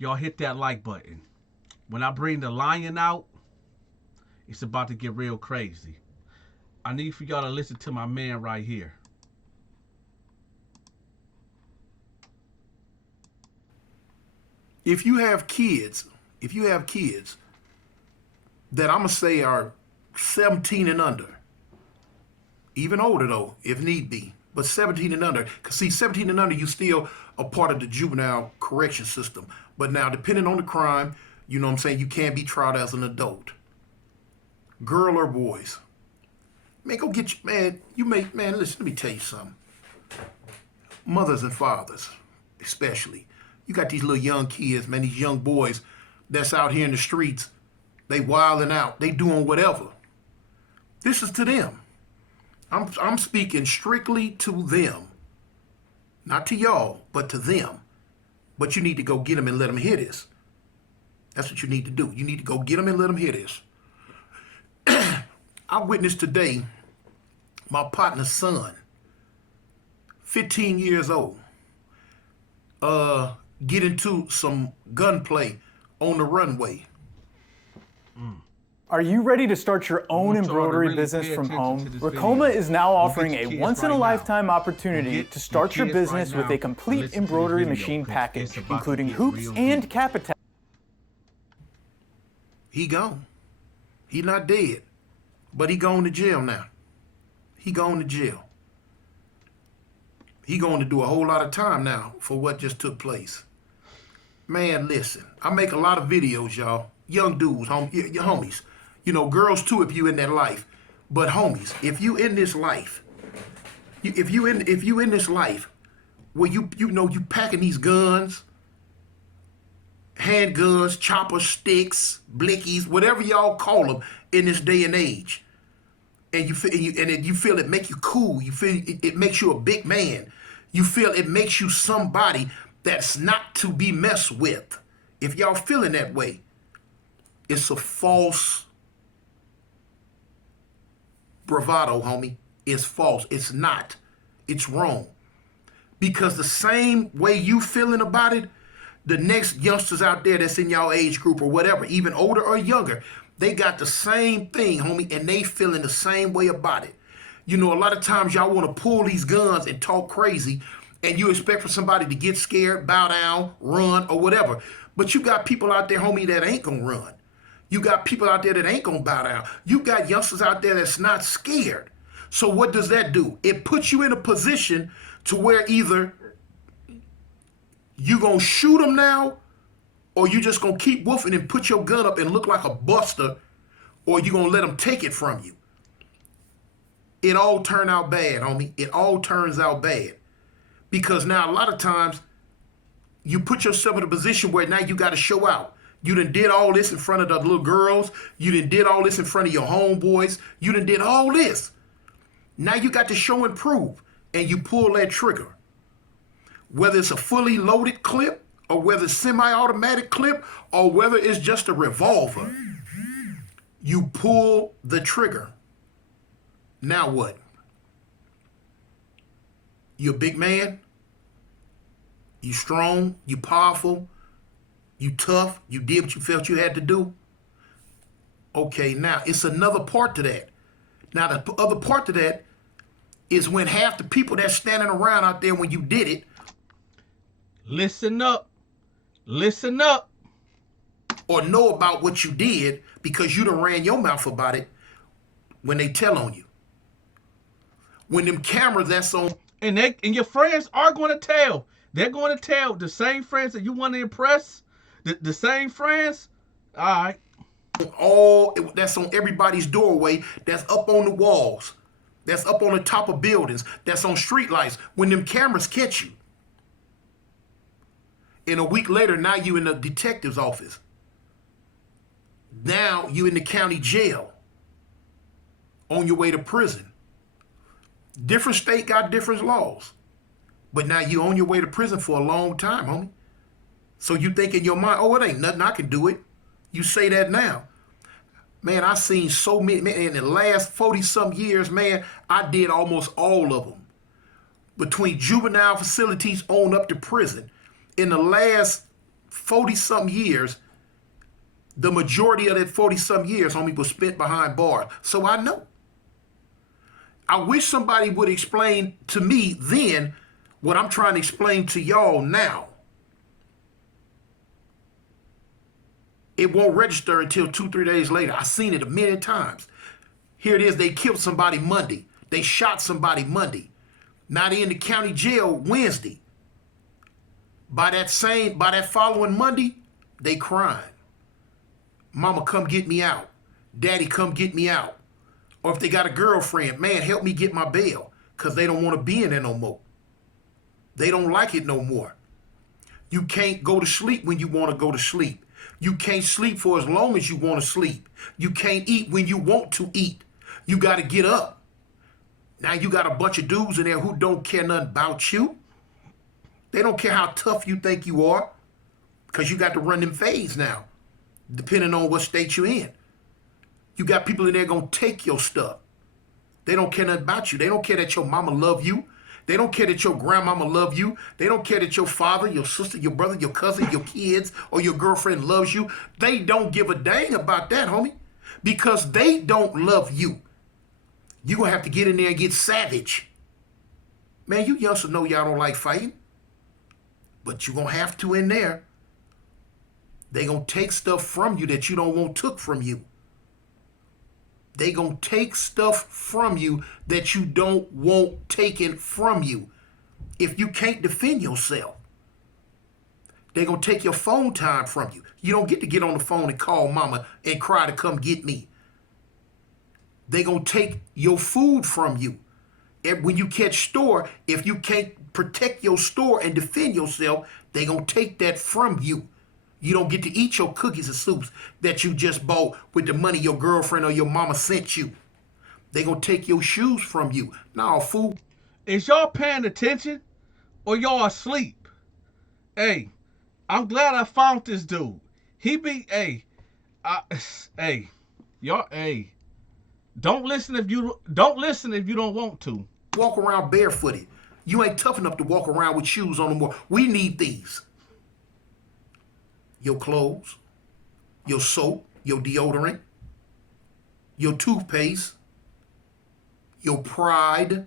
Y'all hit that like button. When I bring the lion out, it's about to get real crazy. I need for y'all to listen to my man right here. If you have kids, that I'm gonna say are 17 and under, even older though, if need be, but 17 and under, because see, 17 and under, you still a part of the juvenile correction system. But now, depending on the crime, you know what I'm saying, you can't be tried as an adult. Girl or boys. Man, go get you, man, man, listen, let me tell you something. Mothers and fathers, especially. You got these little young kids, man, these young boys that's out here in the streets. They wilding out. They doing whatever. This is to them. I'm speaking strictly to them. Not to y'all, but to them. But you need to go get them and let them hear this. That's what you need to do. You need to go get them and let them hear this. I witnessed today my partner's son, 15 years old, get into some gunplay on the runway. Are you ready to start your own embroidery business from home? Racoma is now offering a once-in-a-lifetime opportunity to start your business with a complete embroidery machine package, including hoops and cap attachments. He gone. He not dead, but he going to jail now. He going to jail. He going to do a whole lot of time now for what just took place. Man, listen, I make a lot of videos, y'all. Young dudes, your homies. You know, girls too if you in that life. But homies, if you in this life, if you in this life where you know you packing these guns, handguns, chopper sticks, blickies, whatever y'all call them in this day and age, and you feel it make you cool, you feel it makes you a big man, you feel it makes you somebody that's not to be messed with. If y'all feeling that way, it's a false bravado, homie. It's false. It's not. It's wrong. Because the same way you feeling about it, the next youngsters out there that's in y'all age group or whatever, even older or younger, they got the same thing, homie, and they feeling the same way about it. You know, a lot of times y'all want to pull these guns and talk crazy, and you expect for somebody to get scared, bow down, run, or whatever. But you got people out there, homie, that ain't gonna run. You got people out there that ain't gonna bow down. You got youngsters out there that's not scared. So what does that do? It puts you in a position to where either you gonna shoot them now, or you just gonna keep woofing and put your gun up and look like a buster, or you gonna let them take it from you. It all turn out bad, homie. It all turns out bad. Because now a lot of times you put yourself in a position where now you gotta show out. You done did all this in front of the little girls. You done did all this in front of your homeboys. You done did all this. Now you got to show and prove, and you pull that trigger. Whether it's a fully loaded clip, or whether it's semi-automatic clip, or whether it's just a revolver, you pull the trigger. Now what? You a big man? You strong? You powerful? You tough, you did what you felt you had to do. Okay, now it's another part to that. Now the other part to that is when half the people that's standing around out there when you did it. Listen up. Listen up. Or know about what you did because you done ran your mouth about it when they tell on you. When them cameras that's on. And your friends are going to tell. They're going to tell the same friends that you want to impress. The same friends? All right. All that's on everybody's doorway, that's up on the walls, that's up on the top of buildings, that's on street lights. When them cameras catch you. And a week later, now you in the detective's office. Now you in the county jail. On your way to prison. Different state got different laws. But now you on your way to prison for a long time, homie. So you think in your mind, oh, it ain't nothing, I can do it. You say that now. Man, I seen so many, man, in the last 40-some years, man, I did almost all of them. Between juvenile facilities on up to prison. In the last 40-something years, the majority of that 40-something years, homie, was spent behind bars. So I know. I wish somebody would explain to me then what I'm trying to explain to y'all now. It won't register until 2-3 days later. I've seen it a million times. Here it is, they killed somebody Monday. They shot somebody Monday. Now they in the county jail Wednesday. By that following Monday, they crying. Mama, come get me out. Daddy, come get me out. Or if they got a girlfriend, man, help me get my bail, because they don't want to be in there no more. They don't like it no more. You can't go to sleep when you want to go to sleep. You can't sleep for as long as you want to sleep. You can't eat when you want to eat. You got to get up. Now you got a bunch of dudes in there who don't care nothing about you. They don't care how tough you think you are, because you got to run them fades now, depending on what state you're in. You got people in there going to take your stuff. They don't care nothing about you. They don't care that your mama love you. They don't care that your grandmama love you. They don't care that your father, your sister, your brother, your cousin, your kids, or your girlfriend loves you. They don't give a dang about that, homie, because they don't love you. You're going to have to get in there and get savage. Man, you youngsters know y'all don't like fighting, but you're going to have to in there. They going to take stuff from you that you don't want took from you. They going to take stuff from you that you don't want taken from you if you can't defend yourself. They going to take your phone time from you. You don't get to get on the phone and call mama and cry to come get me. They going to take your food from you. And when you catch store, if you can't protect your store and defend yourself, they going to take that from you. You don't get to eat your cookies and soups that you just bought with the money your girlfriend or your mama sent you. They gonna take your shoes from you. Nah, fool. Is y'all paying attention or y'all asleep? Hey, I'm glad I found this dude. He be, y'all, don't listen if you don't want to. Walk around barefooted. You ain't tough enough to walk around with shoes on no more. We need these. Your clothes, your soap, your deodorant, your toothpaste, your pride.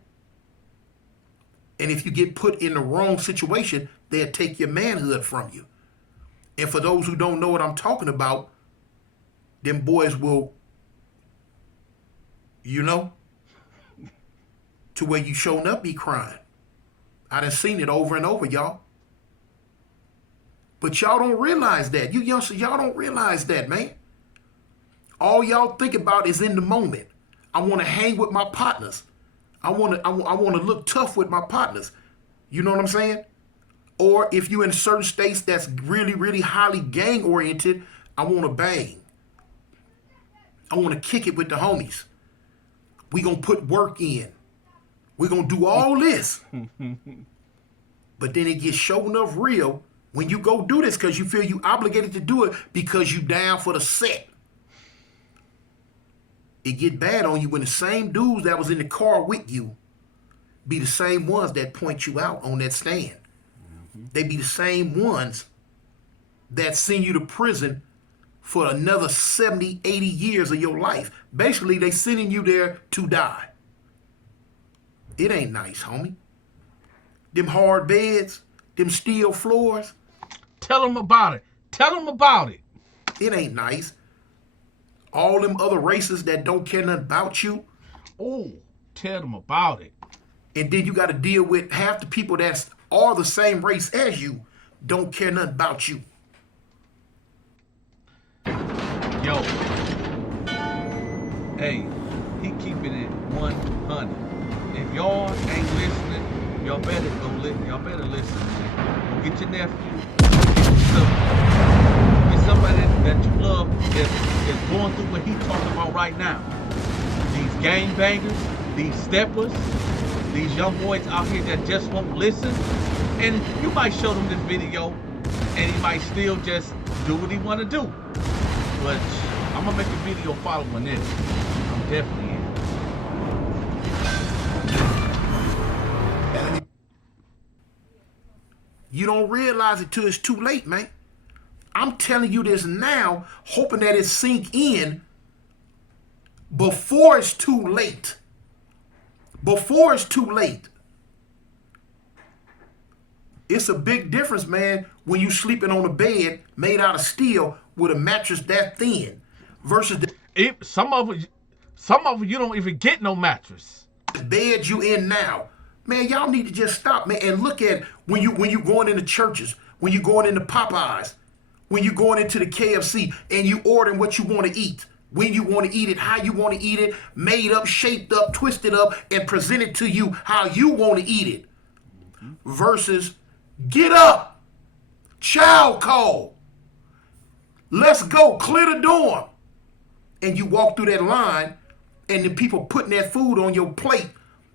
And if you get put in the wrong situation, they'll take your manhood from you. And for those who don't know what I'm talking about, them boys will, to where you showing up be crying. I done seen it over and over, y'all. But y'all don't realize that. You youngsters, y'all don't realize that, man. All y'all think about is in the moment. I want to hang with my partners. I want to look tough with my partners. You know what I'm saying? Or if you're in certain states that's really, really highly gang oriented, I want to bang. I want to kick it with the homies. We gonna put work in. We gonna do all this. But then it gets sure enough real when you go do this because you feel you obligated to do it because you down for the set. It get bad on you when the same dudes that was in the car with you be the same ones that point you out on that stand. Mm-hmm. They be the same ones that send you to prison for another 70, 80 years of your life. Basically, they sending you there to die. It ain't nice, homie. Them hard beds, them steel floors. Tell them about it. Tell them about it. It ain't nice. All them other races that don't care nothing about you. Oh, tell them about it. And then you got to deal with half the people that's all the same race as you don't care nothing about you. Yo. Hey, he keeping it 100. If y'all ain't listening, y'all better listen. Go get your nephew. Get somebody that you love that's going through what he's talking about right now. These gangbangers, these steppers, these young boys out here that just won't listen. And you might show them this video and he might still just do what he want to do. But I'm going to make a video following this. I'm definitely in. You don't realize it till it's too late, man. I'm telling you this now, hoping that it sink in before it's too late. Before it's too late. It's a big difference, man, when you sleeping on a bed made out of steel with a mattress that thin versus some of you don't even get no mattress. The bed you in now. Man, y'all need to just stop, man, and look at when you going into churches, when you going into Popeyes, when you going into the KFC and you ordering what you want to eat, when you want to eat it, how you want to eat it, made up, shaped up, twisted up, and presented to you how you want to eat it. Versus get up, child call, let's go, clear the dorm. And you walk through that line and the people putting that food on your plate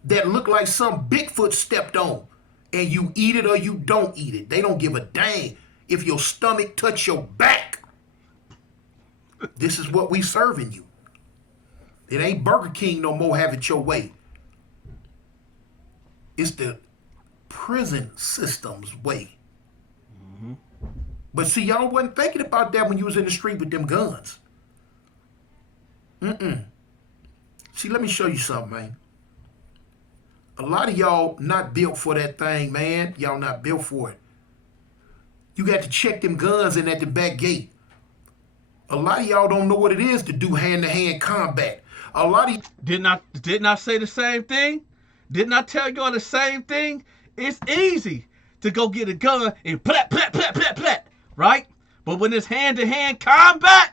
that look like some Bigfoot stepped on, and you eat it or you don't eat it. They don't give a dang if your stomach touch your back. This is what we serving you. It ain't Burger King no more, have it your way. It's the prison system's way. Mm-hmm. But see, y'all wasn't thinking about that when you was in the street with them guns. See, let me show you something, man. A lot of y'all not built for that thing, man. Y'all not built for it. You got to check them guns in at the back gate. A lot of y'all don't know what it is to do hand-to-hand combat. A lot of didn't I say the same thing? Didn't I tell y'all the same thing? It's easy to go get a gun and plat, plat, plat, plat, plat, right? But when it's hand-to-hand combat,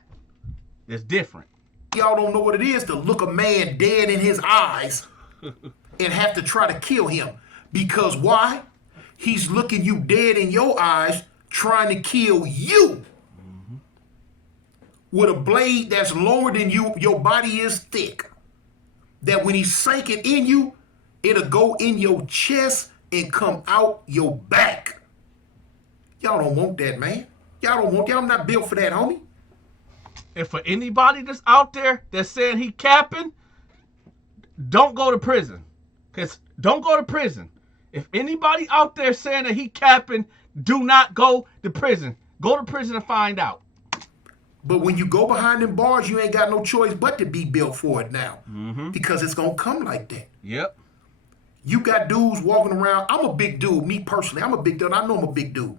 it's different. Y'all don't know what it is to look a man dead in his eyes and have to try to kill him. Because why? He's looking you dead in your eyes, trying to kill you. Mm-hmm. With a blade that's lower than you, your body is thick. That when he sank it in you, it'll go in your chest and come out your back. Y'all don't want that, man. Y'all don't want that. I'm not built for that, homie. And for anybody that's out there that's saying he capping, don't go to prison. Because don't go to prison. If anybody out there saying that he capping, do not go to prison. Go to prison and find out. But when you go behind them bars, you ain't got no choice but to be built for it now. Mm-hmm. Because it's going to come like that. Yep. You got dudes walking around. I'm a big dude. Me personally, I'm a big dude. I know I'm a big dude.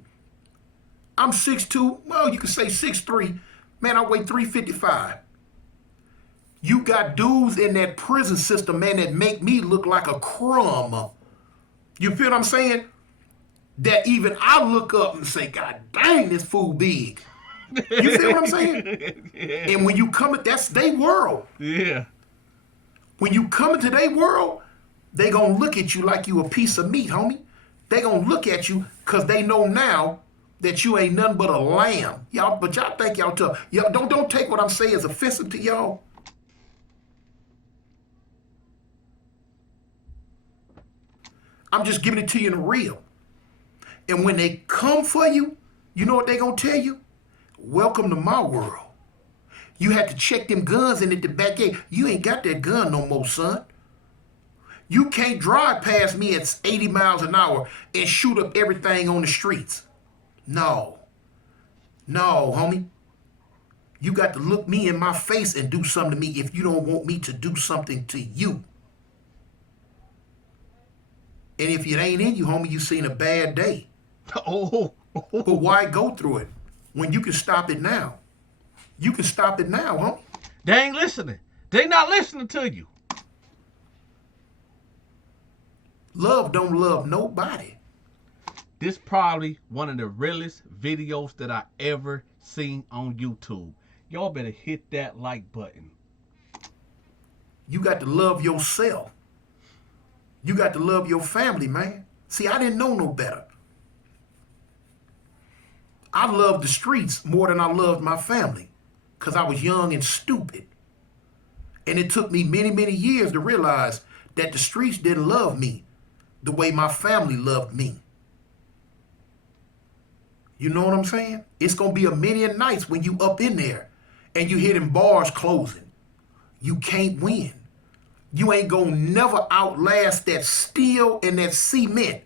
I'm 6'2". Well, you could say 6'3". Man, I weigh 355. You got dudes in that prison system, man, that make me look like a crumb. You feel what I'm saying? That even I look up and say, God dang, this fool big. You feel what I'm saying? Yeah. And when you come, that's their world. Yeah. When you come into their world, they gonna look at you like you a piece of meat, homie. They gonna look at you because they know now that you ain't nothing but a lamb. Y'all, but y'all think y'all tough. Y'all don't take what I'm saying as offensive to y'all. I'm just giving it to you in the real. And when they come for you, you know what they gonna tell you? Welcome to my world. You had to check them guns in at the back gate. You ain't got that gun no more, son. You can't drive past me at 80 miles an hour and shoot up everything on the streets. No, homie. You got to look me in my face and do something to me if you don't want me to do something to you. And if it ain't in you, homie, you seen a bad day. Oh. But why go through it when you can stop it now? You can stop it now, homie. They ain't listening. They not listening to you. Love don't love nobody. This probably one of the realest videos that I ever seen on YouTube. Y'all better hit that like button. You got to love yourself. You got to love your family, man. See, I didn't know no better. I loved the streets more than I loved my family because I was young and stupid. And it took me many, many years to realize that the streets didn't love me the way my family loved me. You know what I'm saying? It's going to be a million nights when you up in there and you hear them bars closing. You can't win. You ain't going to never outlast that steel and that cement.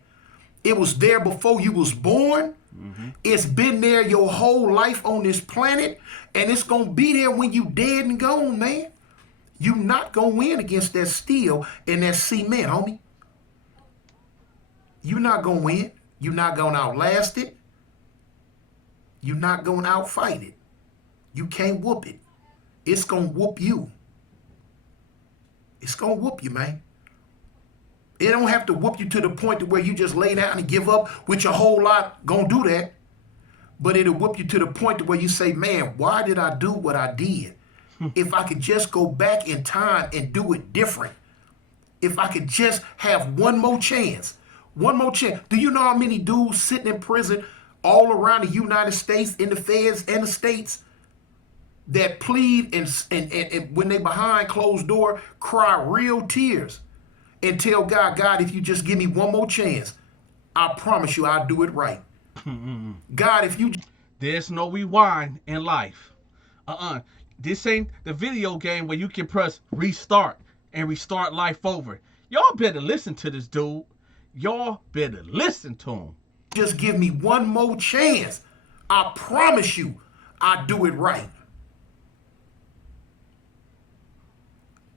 It was there before you was born, It's been there your whole life on this planet, and it's going to be there when you dead and gone, man. You not going to win against that steel and that cement, homie. You not going to win. You not going to outlast it. You not going to outfight it. You can't whoop it. It's going to whoop you. It's going to whoop you, man. It don't have to whoop you to the point to where you just lay down and give up, which a whole lot going to do that. But it'll whoop you to the point to where you say, man, why did I do what I did? If I could just go back in time and do it different. If I could just have one more chance. One more chance. Do you know how many dudes sitting in prison all around the United States, in the feds and the states, that plead and when they behind closed door, cry real tears and tell God, God, if you just give me one more chance, I promise you I'll do it right. God, if you... There's no rewind in life. This ain't the video game where you can press restart and restart life over. Y'all better listen to this dude. Y'all better listen to him. Just give me one more chance. I promise you I'll do it right.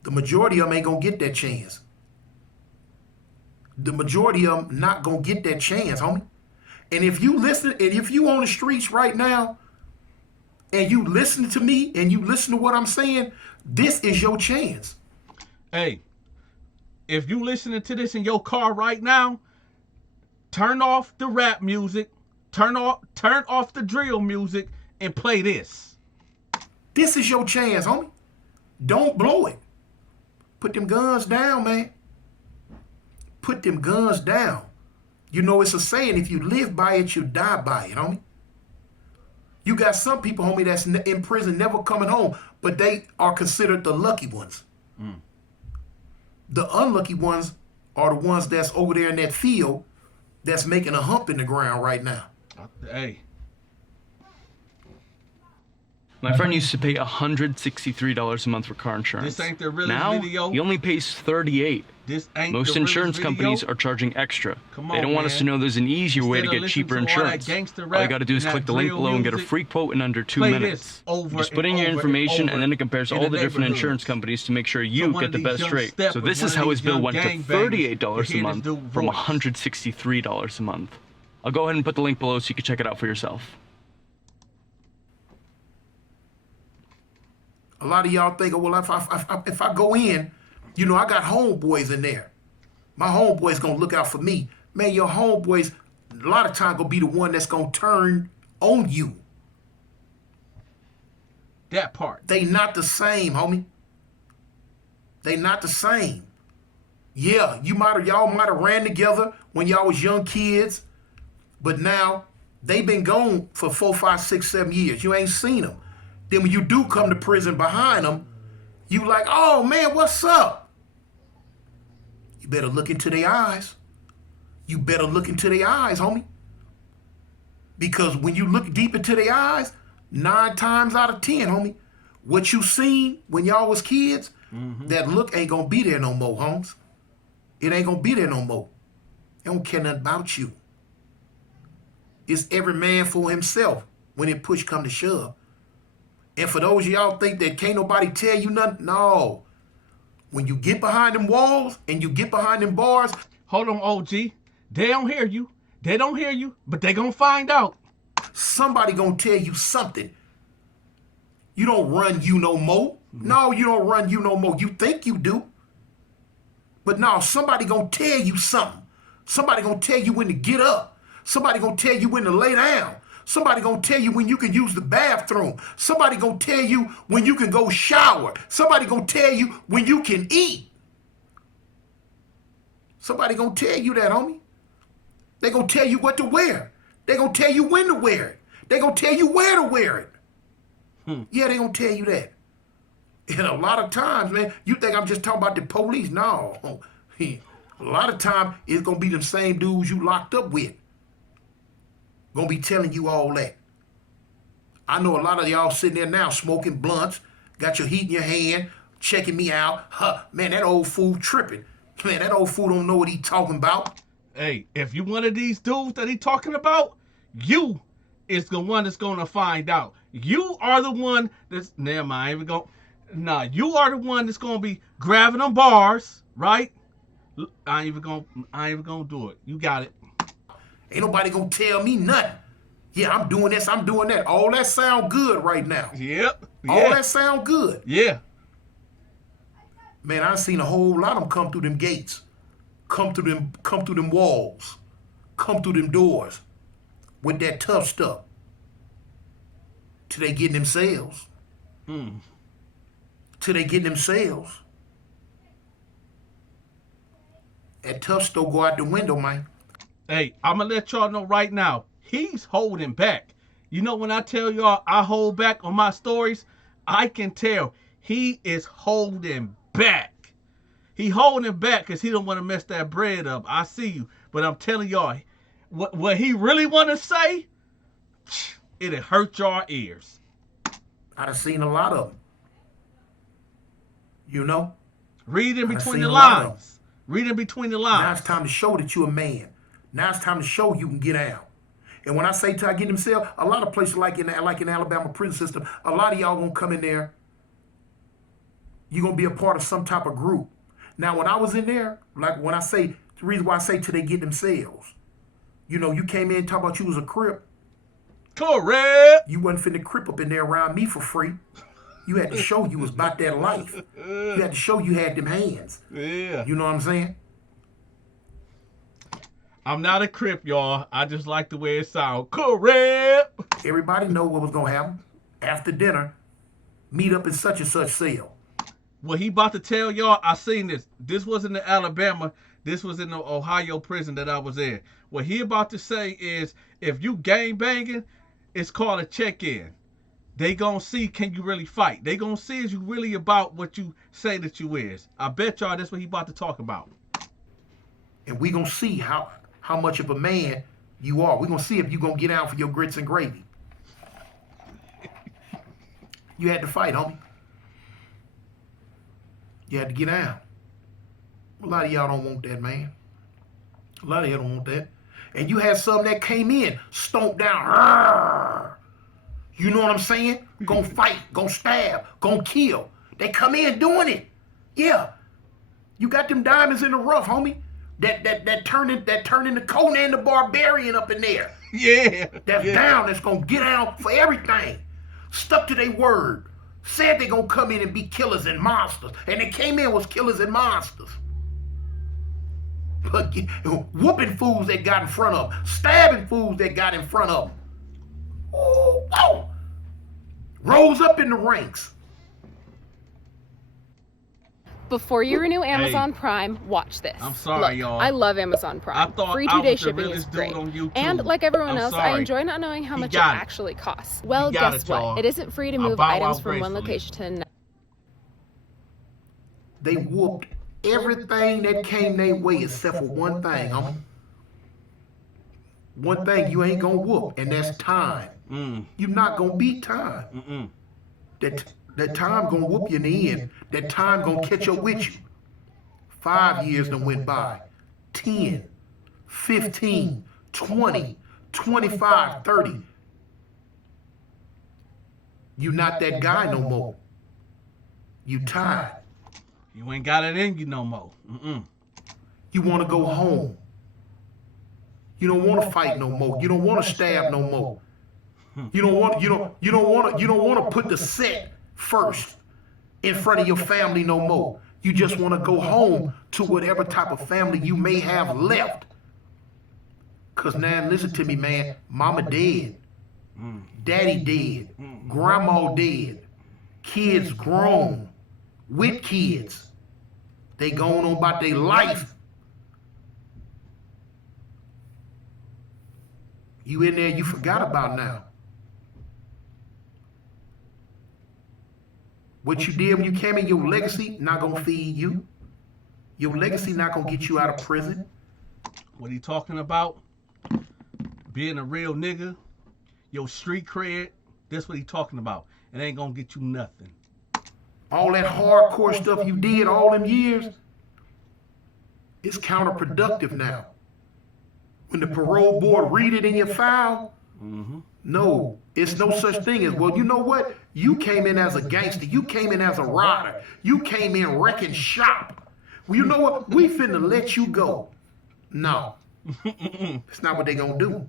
The majority of them ain't going to get that chance. The majority of them not going to get that chance, homie. And if you listen, and if you on the streets right now, and you listen to me, and you listen to what I'm saying, this is your chance. Hey, if you listening to this in your car right now, turn off the rap music, turn off the drill music, and play this. This is your chance, homie. Don't blow it. Put them guns down, man. Put them guns down. You know, it's a saying, if you live by it, you die by it, homie. You got some people, homie, that's in prison, never coming home, but they are considered the lucky ones. The unlucky ones are the ones that's over there in that field that's making a hump in the ground right now. Hey. My friend used to pay $163 a month for car insurance. This ain't the realest now, video. he only pays $38. This ain't Most the insurance realest companies video. are charging extra. Come They on, don't want us to know there's an easier way to Instead of get cheaper listening to all that insurance. gangster All rap you got to do is and click that the link drill below and get a music, free quote in under 2 play minutes. this over Just put in and your over information and over and then it compares in all the the different neighborhoods. insurance companies to make sure So you one get of the these best young rate. steppers, So this one is of how these his bill young went to gangbangers, $38 you a hear month this dude from voice. $163 a month. I'll go ahead and put the link below so you can check it out for yourself. A lot of y'all think, well, if I go in, you know, I got homeboys in there. My homeboys gonna look out for me. Man, your homeboys, a lot of times, gonna be the one that's gonna turn on you. That part. They not the same, homie. They not the same. Yeah, y'all might have ran together when y'all was young kids, but now they been gone for 4, 5, 6, 7 years. You ain't seen them. Then when you do come to prison behind them, you like, oh man, what's up? You better look into their eyes. You better look into their eyes, homie. Because when you look deep into their eyes, 9 times out of 10, homie, what you seen when y'all was kids, that look ain't gonna be there no more, homes. It ain't gonna be there no more. They don't care nothing about you. It's every man for himself when it push come to shove. And for those of y'all think that can't nobody tell you nothing, no. When you get behind them walls and you get behind them bars. Hold on, OG. They don't hear you. They don't hear you, but they gonna find out. Somebody gonna tell you something. You don't run you no more. No, you don't run you no more. You think you do. But no, somebody gonna tell you something. Somebody gonna tell you when to get up. Somebody gonna tell you when to lay down. Somebody gonna tell you when you can use the bathroom. Somebody gonna tell you when you can go shower. Somebody gonna tell you when you can eat. Somebody gonna tell you that, homie. They gonna tell you what to wear. They gonna tell you when to wear it. They gonna tell you where to wear it. Yeah, they gonna tell you that. And a lot of times, man, you think I'm just talking about the police. No. A lot of times, it's gonna be them same dudes you locked up with. Gonna be telling you all that. I know a lot of y'all sitting there now smoking blunts, got your heat in your hand, checking me out. Man, that old fool tripping. Man, that old fool don't know what he talking about. Hey, if you one of these dudes that he talking about, You is the one that's gonna find out. You are the one that's never mind. I ain't even gonna. Nah, you are the one that's gonna be grabbing them bars, right? I ain't even gonna do it. You got it. Ain't nobody gonna tell me nothing. Yeah, I'm doing this, I'm doing that. All that sound good right now. Yep. All that sound good. Yeah. Man, I seen a whole lot of them come through them gates, come through them walls, come through them doors with that tough stuff till they getting them sales. Till they getting them sales. That tough stuff go out the window, man. Hey, I'm gonna let y'all know right now. He's holding back. You know, when I tell y'all I hold back on my stories, I can tell he is holding back. He holding back because he don't want to mess that bread up. I see you. But I'm telling y'all, what he really want to say, it'll hurt y'all ears. I done seen a lot of them. You know? Read in between the lines. Read in between the lines. Now it's time to show that you're a man. Now it's time to show you can get out. And when I say till I get themselves, a lot of places like in Alabama prison system, a lot of y'all gonna come in there. You're gonna be a part of some type of group. Now, when I was in there, like when I say, the reason why I say till they get themselves, you know, you came in and talk about you was a Crip. Correct. You wasn't finna Crip up in there around me for free. You had to show you was about that life. You had to show you had them hands. Yeah. You know what I'm saying? I'm not a Crip, y'all. I just like the way it sounds. Correct. Everybody know what was gonna happen. After dinner, meet up in such and such cell. What he about to tell y'all, I seen this. This wasn't in Alabama. This was in the Ohio prison that I was in. What he about to say is, if you gang banging, it's called a check-in. They gonna see, can you really fight? They gonna see, is you really about what you say that you is. I bet y'all that's what he about to talk about. And we gonna see how much of a man you are. We gonna see if you gonna get out for your grits and gravy. You had to fight, homie. You had to get out. A lot of y'all don't want that, man. A lot of y'all don't want that. And you had some that came in, stomped down. Argh. You know what I'm saying? Gonna fight, gonna stab, gonna kill. They come in doing it. Yeah. You got them diamonds in the rough, homie. That turn into Conan the Barbarian up in there. Yeah. That's down, that's gonna get out for everything. Stuck to their word. Said they gonna come in and be killers and monsters. And they came in was killers and monsters. But whooping fools that got in front of them. Stabbing fools that got in front of them. Ooh, whoa. Rose up in the ranks. Before you renew Amazon Prime, watch this. I'm sorry, y'all. I love Amazon Prime. Free 2-day shipping is great. And like everyone else, I enjoy not knowing how much it actually costs. Well, guess what? It isn't free to move items from one location to another. They whooped everything that came their way except for one thing, homie. One thing you ain't gonna whoop, and that's time. You're not gonna beat time. That time gonna whoop you in the end. That time gonna catch up with you. 5 years done went by. 10, 15, 20, 25, 30. You not that guy no more. You tired. You ain't got it in you no more. You want to go home. You don't want to fight no more. You don't want to stab no more. You don't want to put the set first in front of your family no more. You just want to go home to whatever type of family you may have left. Cause now listen to me, man. Mama dead. Daddy dead. Grandma dead. Kids grown. With kids. They going on about their life. You in there, you forgot about now. What you did when you came in, your legacy not gonna feed you. Your legacy not gonna get you out of prison. What he talking about? Being a real nigga, your street cred, that's what he talking about. It ain't gonna get you nothing. All that hardcore stuff you did all them years, it's counterproductive now. When the parole board read it in your file, No, it's no such thing as, well, you know what? You came in as a gangster. You came in as a rider. You came in wrecking shop. Well, you know what? We finna let you go. No. It's not what they gonna do.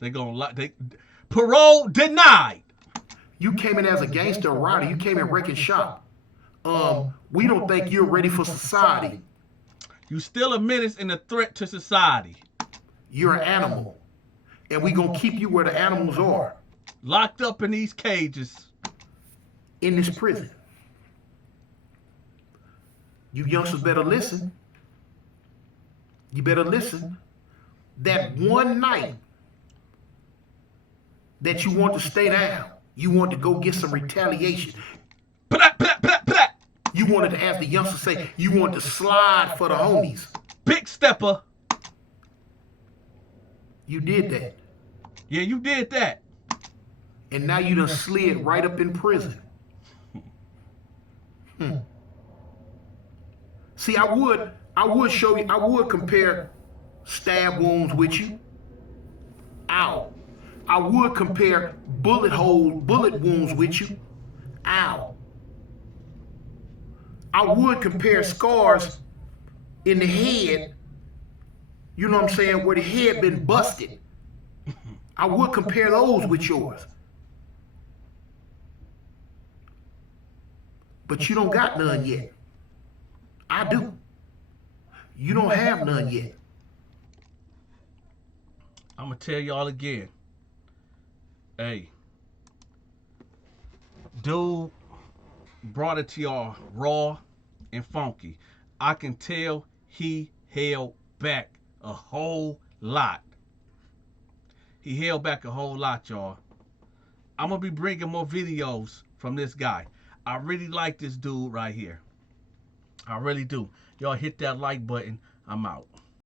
They gonna parole denied. You came in as a gangster rider. You came in wrecking shop. We don't think you're ready for society. You still a menace and a threat to society. You're an animal. And we gonna keep you where the animals are. Locked up in these cages. In this prison. You youngsters better listen. You better listen. That one night that you want to stay down, you want to go get some retaliation. You wanted to, as the youngsters say, you want to slide for the homies. Big stepper. You did that. Yeah, you did that. And now you done slid right up in prison. See, I would show you, I would compare stab wounds with you. Ow. I would compare bullet wounds with you. Ow. I would compare scars in the head, you know what I'm saying, where the head been busted. I would compare those with yours. But you don't got none yet. I do. You don't have none yet. I'm going to tell y'all again. Hey. Dude brought it to y'all raw and funky. I can tell he held back a whole lot. He held back a whole lot, y'all. I'm going to be bringing more videos from this guy. I really like this dude right here. I really do. Y'all hit that like button. I'm out.